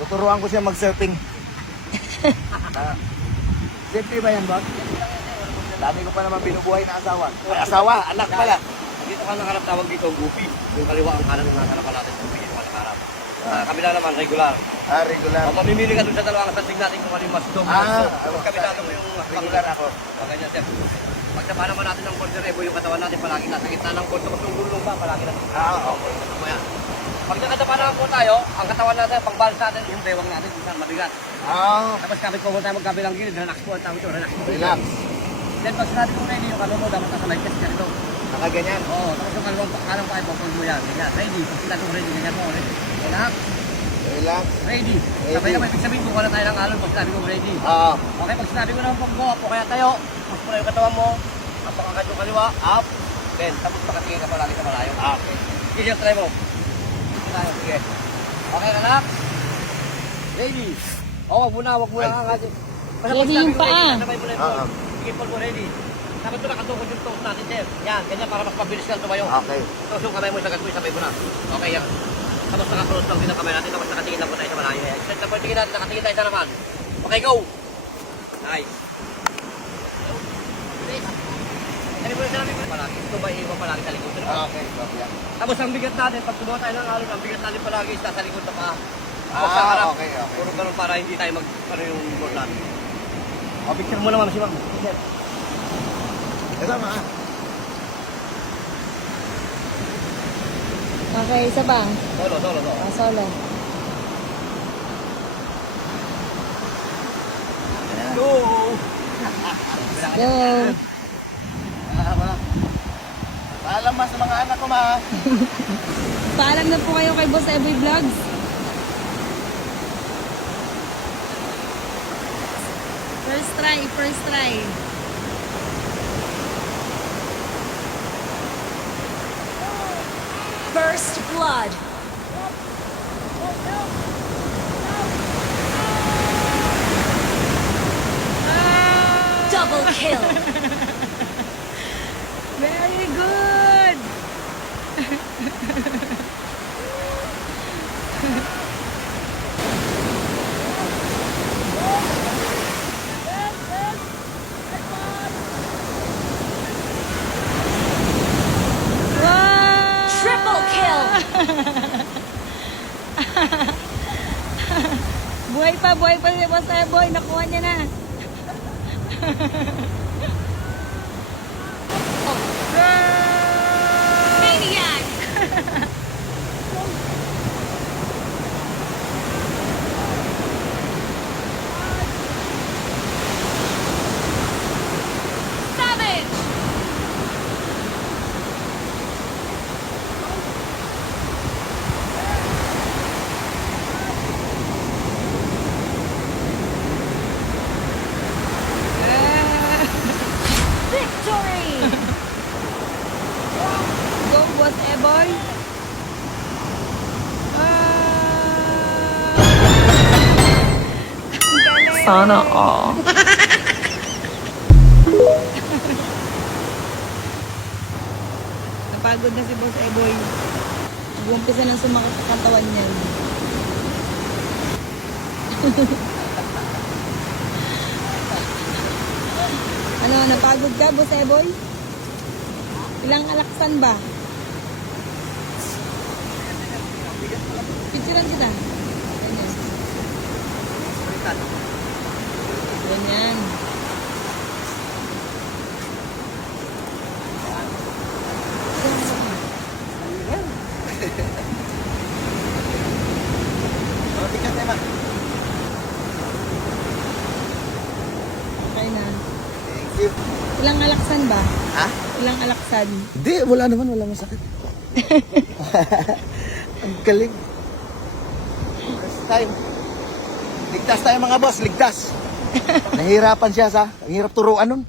Tuturuan ko siya mag-surfing. Safety ba yan, boss? Dami ko pa naman binubuhay na asawa. Ay, asawa, anak pala. Dito ka nakaharap, tawag dito, goofy. Yung kaliwa ang kanan ng nakaharapan natin, goofy yung nakaharap. Sa kabila naman, regular. Ah, regular. O mamimili ka dun sa dalawang kasasig natin kung ano yung mas dom. Kung kabila mo yung regular ako. O ganyan, sir. Pag napan naman natin ng border ebo, yung katawan natin palagi nasa gitna ng border. Kung tulong ba, palagi natin. Okay. Ano yan? Pag nakadapa naman po tayo, ang katawan natin, pang balance natin, yung bewang natin, minsan mabigat. Tapos kapit po tayo magkabilang gilid, relax po ang tawag ito, relax po. Relax. Then pag sinabi ko ready, yung kanon mo, dapat nasa light test ka ito. Nakaganyan. Oo, tapos yung kalang pa, ipapag mo yan. Ganyan, ready. Pag sinabi ko ready, ganyan mo, ready. Relax, Relax. ready. Sabay naman, ibig sabihin, buka na tayo ng alon pag sinabi ko ready. Okay, pag sinabi ko naman pag-go-up, o kaya tayo, push mo na yung katawan mo, apakagad yung kaliwa, up, then, tapos pakatingin ka palagi sa malayo. Okay. Sige, just try mo. Sige. Okay, relax. Ready. Wag mo na angat. Ready yung paa. Sabay mo na yung sige, Paul mo, ready. Dapat mo nakatukod yung toes natin, sir. Yan, ganyan para mas mabilis ka tumayo. Okay. Tapos yung kamay mo sa gagawin, sabay mo na. Okay, yan. Tapos naka-cross lang din ang kamay natin, tapos nakatingin lang po tayo sa malayo. Extend na po yung tingin natin, nakatingin tayo sa naman. Okay, go! Nice. Sabi mo na sinabi mo palagi. Tumay mo palagi sa likod. Okay. Tapos ang bigat natin, pag tumuha tayo ng alon, ang bigat natin palagi is nasa likod na pa. Huwag sa harap. Okay. Puro ganun para hindi tayo ano yung board natin. O, picture mo naman si Ma'am. Sir. Kasama Okay, isa pa. Solo. Solo. Go! Go. Paalam ma sa mga anak ko, ma. Paalam na po kayo kay Boss Eboy Vlogs. First try. First blood. Double kill. Very good. Wow! Triple kill. buhay pa si Boss Eboy. Nakuha niya na. Maniac. Savage. Victory. Go, Boss Eboy. Sana all. Napagod na si Boss Eboy. Nag-umpisa ng sumakit sa katawan niyan. Ano, napagod ka, Boss Eboy? Ilang alaksan ba? Picturean kita. Ganyan. Ganyan. Tikas na, ma. Okay na. Thank you. Ilang alaksan ba? Ha? Ilang alaksan? Hindi, wala naman. Wala masakit. Ang galing. First time. Ligtas tayo mga boss, ligtas. Nahihirapan siya ang hirap turuan nun.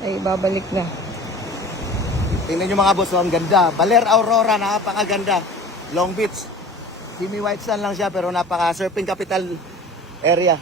Ay, babalik na. Tingnan nyo mga boss, ang ganda. Baler Aurora, napakaganda. Long Beach. Simi White Sand lang siya pero napaka surfing capital area.